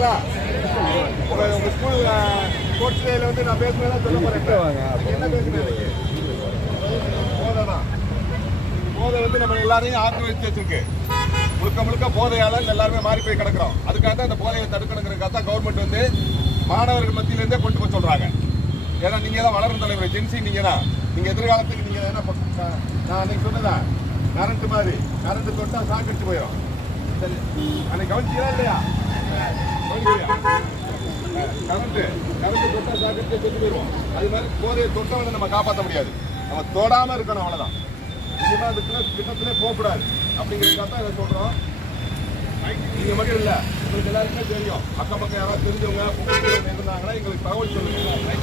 இருக்கீங்களா? உங்க school sports டேல வந்து நான் பேசுனதெல்லாம் சொல்ல போறேன். என்ன பேசுறீங்க? போதை தான். போதை வந்து நம்ம எல்லாரையும் ஆக்கிரமிச்சு வச்சிருக்கு. முழுக்க முழுக்க போதையால எல்லாருமே மாறி போய் கிடக்குறோம். அதுக்காக தான் இந்த போதையை தடுக்கணுங்கிறதுக்காக தான் கவர்மெண்ட் வந்து மாணவர்கள் மத்தியிலேருந்தே கொண்டு போய் சொல்றாங்க. ஏன்னா நீங்க தான் வளரும் தலைவர், ஜென்சி நீங்க தான். நீங்க எதிர்காலத்துக்கு நீங்க என்ன நான் அன்னைக்கு சொன்னதான் கரண்ட் மாதிரி, கரண்ட் தொட்டா சாக்கடிச்சு போயிடும். சரி, அன்னைக்கு கவனிச்சீங்களா இல்லையா? கரண்ட் தொட்டா சாக்கடிச்சு செத்து போயிடுவோம். அது மாதிரி போதையை தொட்டவனை நம்ம காப்பாற்ற முடியாது. நம்ம தொடாம இருக்கணும், அவ்வளவுதான். இதுனா அதுக்குள்ள கிட்டத்திலே போகக்கூடாது அப்படிங்கிறதுக்காக தான் இதை சொல்றோம். நீங்க மட்டும் இல்ல, உங்களுக்கு எல்லாருக்குமே தெரியும். அக்கம் பக்கம் யாராவது தெரிஞ்சவங்க இருந்தாங்கன்னா எங்களுக்கு தகவல் சொல்லுங்க.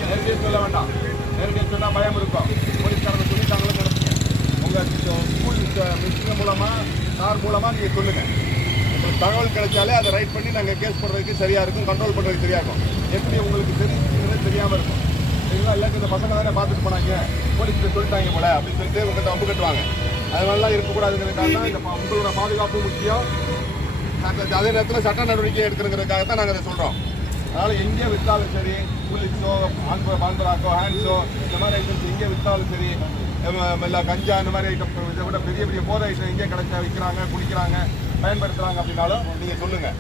நேரடியாக சொல்ல வேண்டாம். நேரடியாக சொன்னா பயம் இருக்கும். போலீஸ்காரங்க சொல்லிட்டாங்களும் நினைப்பீங்க. உங்க ஸ்கூல் மிஸ்ங்க மூலமா சார் மூலமா நீங்க சொல்லுங்க. உங்களுக்கு தகவல் கிடைச்சாலே அதை ரைட் பண்ணி நாங்கள் கேஸ் போடுறதுக்கு சரியா இருக்கும், கண்ட்ரோல் பண்றதுக்கு சரியா இருக்கும். எப்படி உங்களுக்கு தெரிஞ்சுங்கிறது தெரியாம இருக்கும். சரிங்களா? இல்லாட்டி இந்த பசங்க தானே பார்த்துட்டு போனாங்க, போலீஸ் சொல்லிட்டாங்க போல அப்படின்னு சொல்லிட்டு உங்கள்கிட்ட அம்பு கட்டுவாங்க. அது மாதிரிலாம் இருக்கக்கூடாதுங்கிறதுக்காக தான் இந்த உங்களோட பாதுகாப்பு முக்கியம். அதே நேரத்தில் சட்ட நடவடிக்கை எடுக்கிறதுக்காக தான் நாங்கள் அதை சொல்கிறோம். அதனால் எங்கே விற்றாலும் சரி, புலிஸோ பான்பராக்கோ ஹேண்ட்ஸோ இந்த மாதிரி ஐட்டம்ஸ் எங்கே விற்றாலும் சரி, இல்லை கஞ்சா இந்த மாதிரி ஐட்டம் இதை விட பெரிய பெரிய போதை ஐட்டம் எங்கே கிடைச்சா விற்கிறாங்க, குடிக்கிறாங்க, பயன்படுத்துகிறாங்க அப்படின்னாலும் நீங்கள் சொல்லுங்கள்.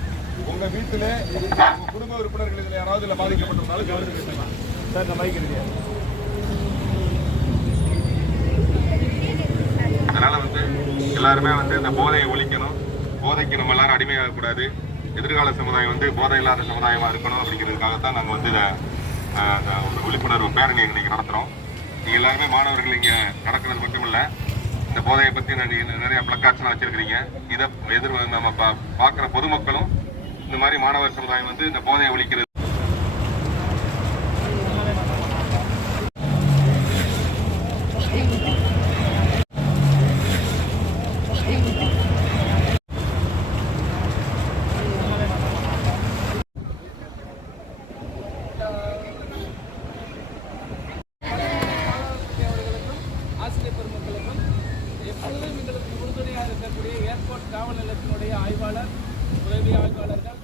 உங்கள் வீட்டில் உங்கள் குடும்ப உறுப்பினர்கள் இதில் யாராவது இல்லை பாதிக்கப்பட்டிருந்தாலும் கவனித்து பேசலாம். சார் இந்த மைக் இருக்கு. அதனால வந்து எல்லாருமே வந்து இந்த போதையை ஒழிக்கணும். போதைக்கு நம்ம எல்லாரும் அடிமையாகக்கூடாது. எதிர்கால சமுதாயம் வந்து போதை இல்லாத சமுதாயமா இருக்கணும் அப்படிங்கிறதுக்காகத்தான் நாங்கள் வந்து ஒரு விழிப்புணர்வு பேரணி இன்னைக்கு நடத்துறோம். நீங்க எல்லாருமே மாணவர்கள் இங்க நடக்கிறது மட்டும் இல்ல, இந்த போதையை பத்தி நிறைய பிளக்கார்ட்ஸ்லாம் வச்சிருக்கிறீங்க. இதை நம்ம பார்க்குற பொதுமக்களும் இந்த மாதிரி மாணவர் சமுதாயம் வந்து இந்த போதையை ஒழிக்கிறது பெருமக்களுக்கும் எப்பொழுதும் எங்களுக்கு உறுதுணையாக இருக்கக்கூடிய ஏர்போர்ட் காவல் நிலையத்தினுடைய ஆய்வாளர், உதவி ஆய்வாளர்கள்